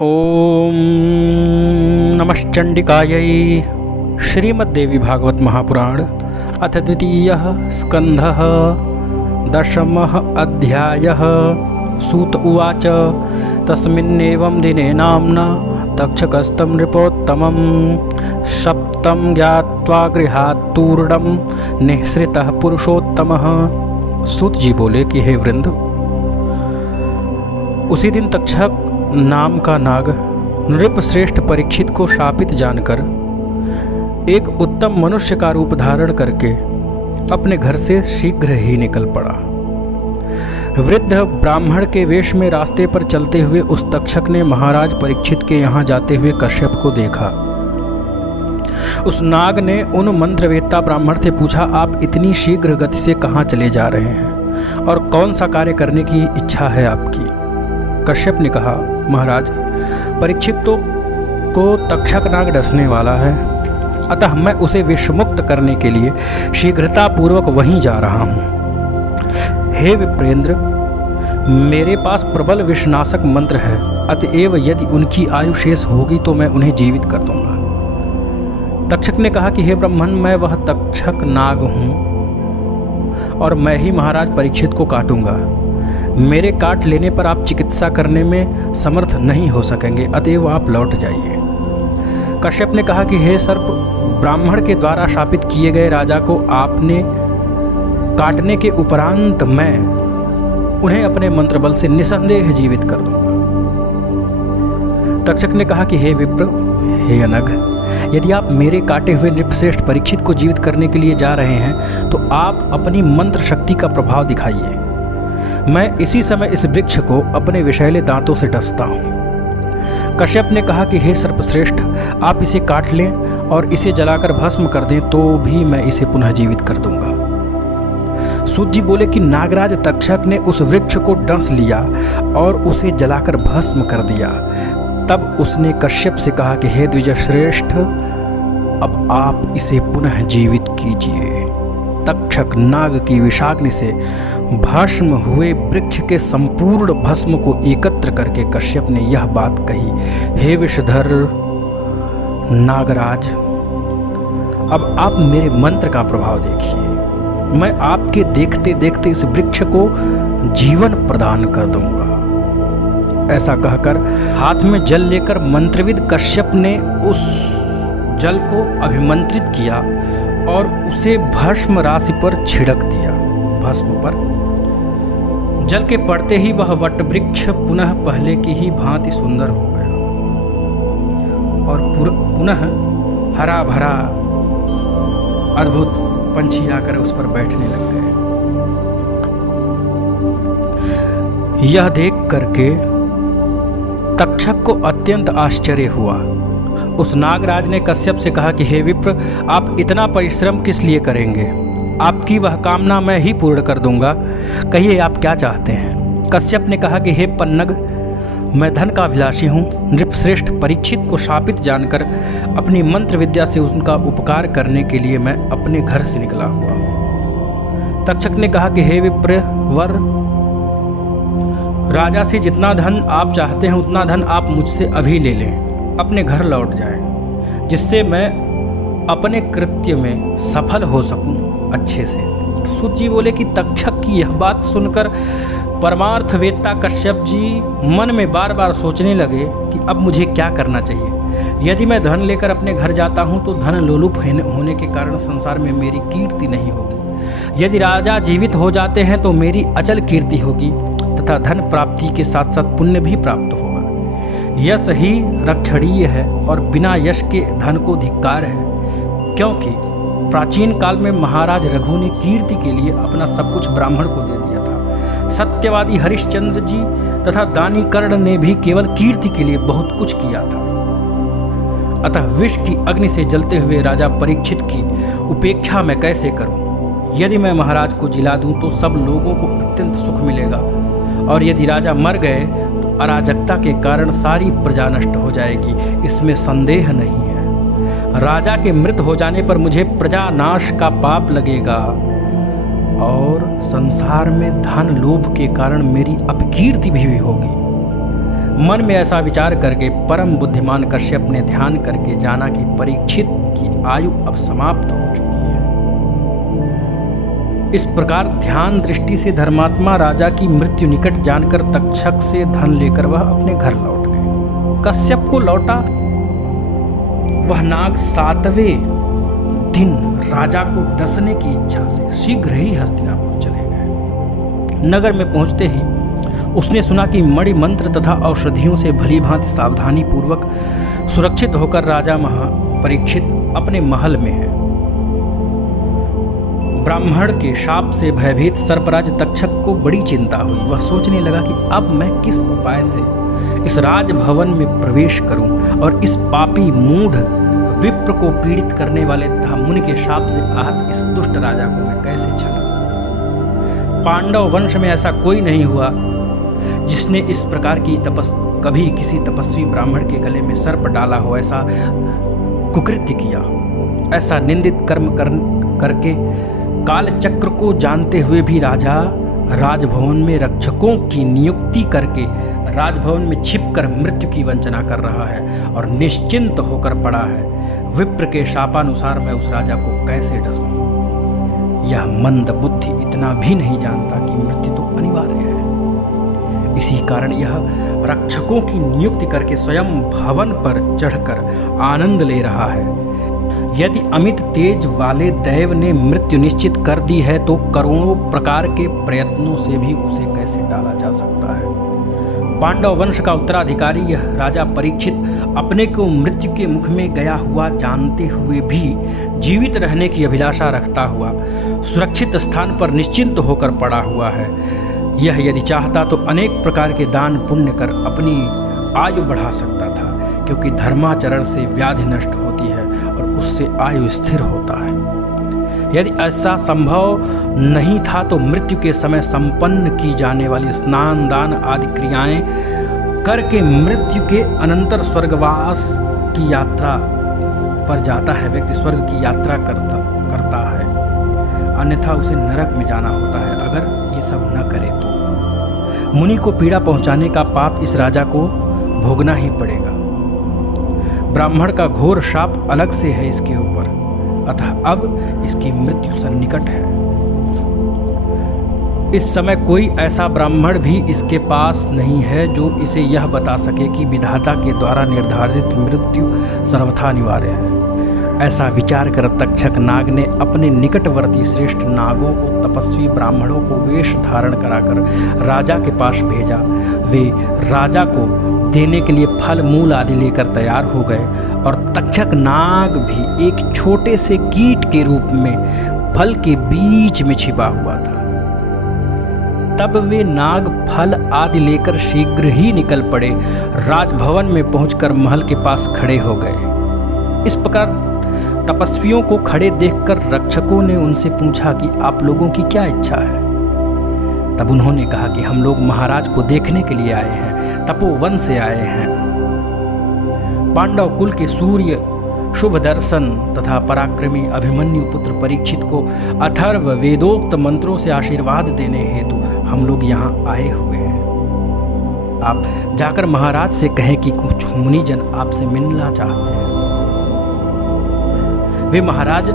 ओम नमश्चंडिकायै। श्रीमद्देवी भागवत महापुराण अथ द्वितीयः स्कन्धः दशमः अध्यायः। सूत उवाच तस्मिन्नेवं दिने नाम्ना तक्षकस्तं नृपोत्तमं सप्तं ज्ञात्वा गृहात्तूर्णं निःसृतः पुरुषोत्तमः। सूत जी बोले कि हे वृंद, उसी दिन तक्षक नाम का नाग नृपश्रेष्ठ परीक्षित को शापित जानकर एक उत्तम मनुष्य का रूप धारण करके अपने घर से शीघ्र ही निकल पड़ा। वृद्ध ब्राह्मण के वेश में रास्ते पर चलते हुए उस तक्षक ने महाराज परीक्षित के यहाँ जाते हुए कश्यप को देखा। उस नाग ने उन मंत्रवेत्ता ब्राह्मण से पूछा, आप इतनी शीघ्र गति से कहाँ चले जा रहे हैं और कौन सा कार्य करने की इच्छा है आपकी? कश्यप ने कहा, महाराज, परीक्षित को तक्षक नाग डसने वाला है, अतः मैं उसे विषमुक्त करने के लिए शीघ्रतापूर्वक वहीं जा रहा हूँ। हे विप्रेंद्र, मेरे पास प्रबल विषनाशक मंत्र है, अतएव यदि उनकी आयु शेष होगी तो मैं उन्हें जीवित कर दूंगा। तक्षक ने कहा कि हे ब्राह्मण, मैं वह तक्षक नाग हूँ और मैं ही महाराज परीक्षित को काटूंगा। मेरे काट लेने पर आप चिकित्सा करने में समर्थ नहीं हो सकेंगे, अतएव आप लौट जाइए। कश्यप ने कहा कि हे सर्प, ब्राह्मण के द्वारा शापित किए गए राजा को आपने काटने के उपरांत मैं उन्हें अपने मंत्र बल से निसंदेह जीवित कर दूंगा। तक्षक ने कहा कि हे विप्र, हे अनघ, यदि आप मेरे काटे हुए नृपश्रेष्ठ परीक्षित को जीवित करने के लिए जा रहे हैं तो आप अपनी मंत्र शक्ति का प्रभाव दिखाइए। मैं इसी समय इस वृक्ष को अपने विषैले दांतों से डसता हूँ। कश्यप ने कहा कि हे सर्पश्रेष्ठ, आप इसे काट लें और इसे जलाकर भस्म कर दें तो भी मैं इसे पुनः जीवित कर दूंगा। सूत जी बोले कि नागराज तक्षक ने उस वृक्ष को डस लिया और उसे जलाकर भस्म कर दिया। तब उसने कश्यप से कहा कि हे द्विजश्रेष्ठ, अब आप इसे पुनः जीवित कीजिए। तक्षक नाग की विषाग्नि से भस्म हुए वृक्ष के संपूर्ण भस्म को एकत्र करके कश्यप ने यह बात कही, हे विषधर नागराज, अब आप मेरे मंत्र का प्रभाव देखिए। मैं आपके देखते देखते इस वृक्ष को जीवन प्रदान कर दूंगा। ऐसा कहकर हाथ में जल लेकर मंत्रविद कश्यप ने उस जल को अभिमंत्रित किया और उसे भस्म राशि पर छिड़क दिया। भस्म पर जल के पड़ते ही वह वटवृक्ष पुनः पहले की ही भांति सुंदर हो गया और पुनः हरा भरा अद्भुत पंछी आकर उस पर बैठने लग गए। यह देख करके तक्षक को अत्यंत आश्चर्य हुआ। उस नागराज ने कश्यप से कहा कि हे विप्र, आप इतना परिश्रम किस लिए करेंगे? आपकी वह कामना मैं ही पूर्ण कर दूंगा। कहिए आप क्या चाहते हैं? कश्यप ने कहा कि हे पन्नग, मैं धन का अभिलाषी हूँ। नृपश्रेष्ठ परीक्षित को शापित जानकर अपनी मंत्र विद्या से उनका उपकार करने के लिए मैं अपने घर से निकला हुआ हूँ। तक्षक ने कहा कि हे विप्र वर, राजा से जितना धन आप चाहते हैं उतना धन आप मुझसे अभी ले लें, अपने घर लौट जाएं, जिससे मैं अपने कृत्य में सफल हो सकूं अच्छे से। सूत जी बोले कि तक्षक की यह बात सुनकर परमार्थवेत्ता कश्यप जी मन में बार बार सोचने लगे कि अब मुझे क्या करना चाहिए। यदि मैं धन लेकर अपने घर जाता हूं तो धन लोलुप होने के कारण संसार में मेरी कीर्ति नहीं होगी। यदि राजा जीवित हो जाते हैं तो मेरी अचल कीर्ति होगी तथा धन प्राप्ति के साथ साथ पुण्य भी प्राप्त होगा। यश ही रक्षणीय है और बिना यश के धन को धिक्कार है, क्योंकि प्राचीन काल में महाराज रघु ने कीर्ति के लिए अपना सब कुछ ब्राह्मण को दे दिया था। सत्यवादी हरिश्चंद्र जी तथा दानी कर्ण ने भी केवल कीर्ति के लिए बहुत कुछ किया था। अतः विष की अग्नि से जलते हुए राजा परीक्षित की उपेक्षा मैं कैसे करूं? यदि मैं महाराज को जिला दूं तो सब लोगों को अत्यंत सुख मिलेगा, और यदि राजा मर गए तो अराजकता के कारण सारी प्रजा नष्ट हो जाएगी, इसमें संदेह नहीं है। राजा के मृत हो जाने पर मुझे प्रजा नाश का पाप लगेगा और संसार में धन लोभ के कारण मेरी अपकीर्ति भी होगी। मन में ऐसा विचार करके परम बुद्धिमान कश्यप ने ध्यान करके जाना कि परीक्षित की आयु अब समाप्त हो चुकी है। इस प्रकार ध्यान दृष्टि से धर्मात्मा राजा की मृत्यु निकट जानकर तक्षक से धन लेकर वह अपने घर लौट गए। कश्यप को लौटा वह नाग 7वें दिन राजा को डसने की इच्छा से शीघ्र ही हस्तिनापुर चले गए। नगर में पहुंचते ही उसने सुना कि मणि मंत्र तथा औषधियों से भली भांति सावधानी पूर्वक सुरक्षित होकर राजा परीक्षित अपने महल में है। ब्राह्मण के शाप से भयभीत सर्पराज तक्षक को बड़ी चिंता हुई। वह सोचने लगा कि अब मैं किस उपाय से इस राजभवन में प्रवेश करूं और इस पापी मूढ़ विप्र को पीड़ित करने वाले तथा मुनि के शाप से आहत इस दुष्ट राजा को मैं कैसे छलूं। पांडव वंश में ऐसा कोई नहीं हुआ जिसने इस प्रकार की कभी किसी तपस्वी ब्राह्मण के गले में सर्प डाला हो, ऐसा कुकृत्य किया हो। ऐसा निंदित कर्म करके काल चक्र को जानते हुए भी राजा राजभवन में रक्षकों की नियुक्ति करके राजभवन में छिपकर मृत्यु की वंचना कर रहा है और निश्चिंत होकर पड़ा है। विप्र के शापानुसार मैं उस राजा को कैसे डसूं? यह मंद बुद्धि इतना भी नहीं जानता कि मृत्यु तो अनिवार्य है। इसी कारण यह रक्षकों की नियुक्ति करके स्वयं भवन पर चढ़कर आनंद ले रहा है। यदि अमित तेज वाले दैव ने मृत्यु निश्चित कर दी है तो करोड़ों प्रकार के प्रयत्नों से भी उसे कैसे टाला जा सकता है। पांडव वंश का उत्तराधिकारी यह राजा परीक्षित अपने को मृत्यु के मुख में गया हुआ जानते हुए भी जीवित रहने की अभिलाषा रखता हुआ सुरक्षित स्थान पर निश्चिंत होकर पड़ा हुआ है। यह यदि चाहता तो अनेक प्रकार के दान पुण्य कर अपनी आयु बढ़ा सकता था, क्योंकि धर्माचरण से व्याधि नष्ट होती है और उससे आयु स्थिर होता है। यदि ऐसा संभव नहीं था तो मृत्यु के समय संपन्न की जाने वाली स्नान दान आदि क्रियाएं करके मृत्यु के अनंतर स्वर्गवास की यात्रा पर जाता है। व्यक्ति स्वर्ग की यात्रा करता है, अन्यथा उसे नरक में जाना होता है अगर ये सब न करे तो। मुनि को पीड़ा पहुंचाने का पाप इस राजा को भोगना ही पड़ेगा। ब्राह्मण का घोर शाप अलग से है इसके ऊपर, अतः अब इसकी मृत्यु सन्निकट है। इस समय कोई ऐसा ब्राह्मण भी इसके पास नहीं है जो इसे यह बता सके कि विधाता के द्वारा निर्धारित मृत्यु सर्वथा अनिवार्य है। ऐसा विचार कर तक्षक नाग ने अपने निकटवर्ती श्रेष्ठ नागों को तपस्वी ब्राह्मणों को वेश धारण कराकर राजा के पास भेजा। वे राजा को देने के लिए फल मूल आदि लेकर तैयार हो गए और तक्षक नाग भी एक छोटे से कीट के रूप में फल के बीच में छिपा हुआ था। तब वे नाग फल आदि लेकर शीघ्र ही निकल पड़े। राजभवन में पहुंचकर महल के पास खड़े हो गए। इस प्रकार तपस्वियों को खड़े देखकर रक्षकों ने उनसे पूछा कि आप लोगों की क्या इच्छा है। तब उन्होंने कहा कि हम लोग महाराज को देखने के लिए आए हैं, तपोवन से आए हैं। पांडव कुल के सूर्य शुभ दर्शन तथा पराक्रमी अभिमन्यु पुत्र परीक्षित को अथर्व वेदोक्त मंत्रों से आशीर्वाद देने हेतु हम लोग यहाँ आए हुए हैं। आप जाकर महाराज से कहें कि कुछ मुनिजन आपसे मिलना चाहते हैं। वे महाराज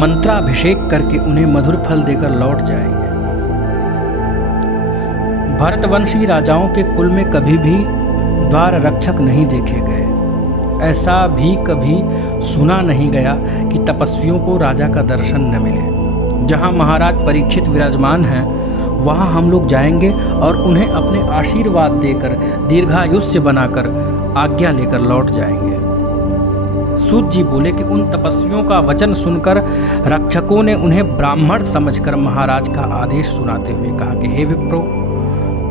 मंत्राभिषेक करके उन्हें मधुर फल देकर लौट जाएंगे। भरतवंशी राजाओं के कुल में कभी भी द्वार रक्षक नहीं देखे गए। ऐसा भी कभी सुना नहीं गया कि तपस्वियों को राजा का दर्शन न मिले। जहाँ महाराज परीक्षित विराजमान हैं वहाँ हम लोग जाएंगे और उन्हें अपने आशीर्वाद देकर दीर्घायुष्य बनाकर आज्ञा लेकर लौट जाएंगे। सूत जी बोले कि उन तपस्वियों का वचन सुनकर रक्षकों ने उन्हें ब्राह्मण समझकर महाराज का आदेश सुनाते हुए कहा कि हे विप्रो,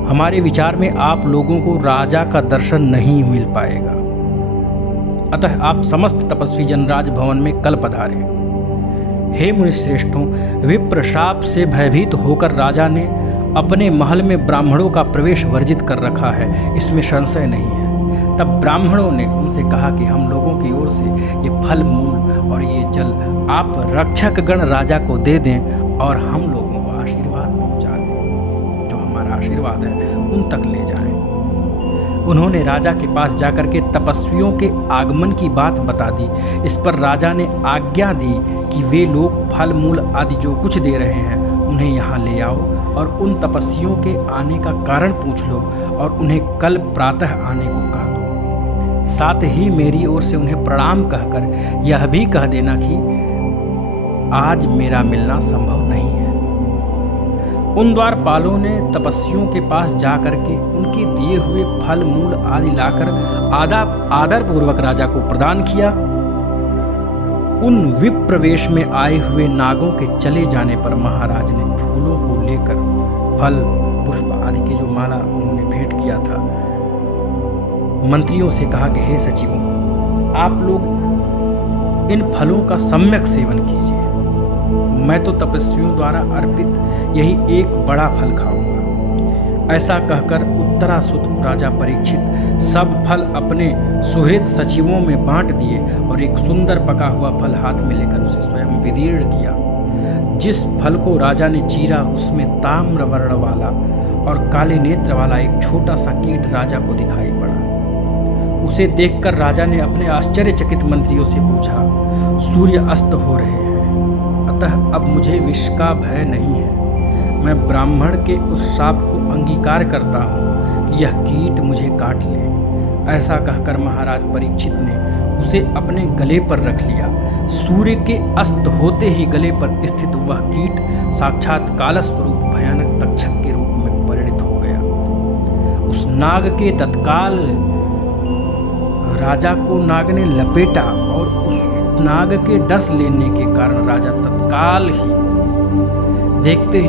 हमारे विचार में आप लोगों को राजा का दर्शन नहीं मिल पाएगा, अतः आप समस्त तपस्वी जन राजभवन में कल पधारें। हे मुनि श्रेष्ठों, विप्र शाप से भयभीत होकर राजा ने अपने महल में ब्राह्मणों का प्रवेश वर्जित कर रखा है, इसमें संशय नहीं है। तब ब्राह्मणों ने उनसे कहा कि हम लोगों की ओर से ये फल मूल और ये जल आप रक्षक गण राजा को दे दें और हम लोगों को आशीर्वाद पहुंचा दें, जो हमारा आशीर्वाद है उन तक ले जाएं। उन्होंने राजा के पास जाकर के तपस्वियों के आगमन की बात बता दी। इस पर राजा ने आज्ञा दी कि वे लोग फल मूल आदि जो कुछ दे रहे हैं उन्हें यहाँ ले आओ और उन तपस्वियों के आने का कारण पूछ लो और उन्हें कल प्रातः आने को कह दो। साथ ही मेरी ओर से उन्हें प्रणाम कहकर यह भी कह देना कि आज मेरा मिलना संभव नहीं है। उन द्वारपालों ने तपस्वियों के पास जाकर के उनके दिए हुए फल मूल आदि लाकर आदर पूर्वक राजा को प्रदान किया। उन विप्रवेश में आए हुए नागों के चले जाने पर महाराज ने फूलों को लेकर फल पुष्प आदि के जो माला उन्होंने भेंट किया था, मंत्रियों से कहा कि हे सचिवों, आप लोग इन फलों का सम्यक सेवन कीजिए। मैं तो तपस्वियों द्वारा अर्पित यही एक बड़ा फल खाऊंगा। ऐसा कहकर उत्तरासुत राजा परीक्षित सब फल अपने सुहृद सचिवों में बांट दिए और एक सुंदर पका हुआ फल हाथ में लेकर उसे स्वयं विदीर्ण किया। जिस फल को राजा ने चीरा उसमें ताम्र वर्ण वाला और काले नेत्र वाला एक छोटा सा कीट राजा को दिखाई पड़ा। उसे देखकर राजा ने अपने आश्चर्यचकित मंत्रियों से पूछा, सूर्य अस्त हो रहे हैं, अतः अब मुझे विष का भय नहीं है। मैं ब्राह्मण के उस शाप को अंगीकार करता हूँ कि यह कीट मुझे काट ले। ऐसा कहकर महाराज परीक्षित ने उसे अपने गले पर रख लिया। सूर्य के अस्त होते ही गले पर स्थित वह कीट साक्षात कालस्वरूप भयानक तक्षक के रूप में परिणित हो गया। उस नाग के तत्काल राजा को नाग ने लपेटा और उस नाग के डस लेने के कारण राजा तत्काल ही देखते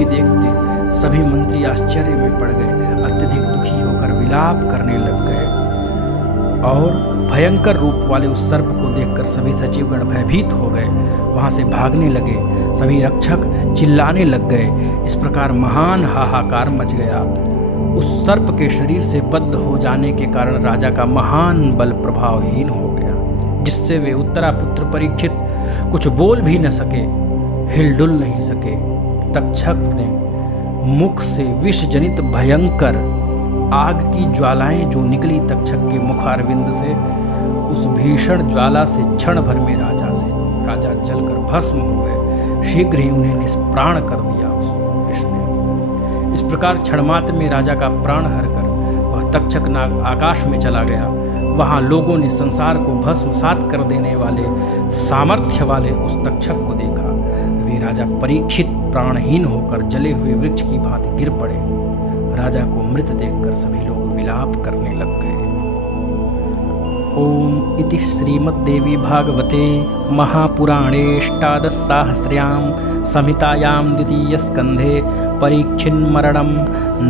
सभी मंत्री आश्चर्य में पड़ गए, अत्यधिक दुखी होकर विलाप करने लग गए और भयंकर रूप वाले उस सर्प को देखकर सभी सचिवगण भयभीत हो गए, वहाँ से भागने लगे। सभी रक्षक चिल्लाने लग गए। इस प्रकार महान हाहाकार मच गया। उस सर्प के शरीर से बद्ध हो जाने के कारण राजा का महान बल प्रभावहीन हो गया, जिससे वे उत्तरापुत्र परीक्षित कुछ बोल भी न सके, हिलडुल नहीं सके। तक्षक ने मुख से विष जनित भयंकर आग की ज्वालाएं जो निकली तक्षक के मुखारविंद से, उस भीषण ज्वाला से क्षण भर में राजा जलकर भस्म हो गए। शीघ्र ही उन्हें निष्प्राण कर दिया उस विष ने। इस प्रकार क्षणमात्र में राजा का प्राण हरकर वह तक्षक नाग आकाश में चला गया। वहाँ लोगों ने संसार को भस्मसात कर देने वाले सामर्थ्य वाले उस तक्षक को देखा। वे राजा परीक्षित प्राणहीन होकर जले हुए वृक्ष की भांति गिर पड़े। राजा को मृत देखकर सभी लोग विलाप करने लग गए। ओम इति श्रीमद्देवी भागवते महापुराणेष्टादशसाहस्र्यां संहितायां द्वितीय स्कंधे परीक्षिन्मरणं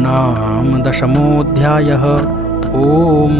नाम 10मोऽध्यायः। ओम।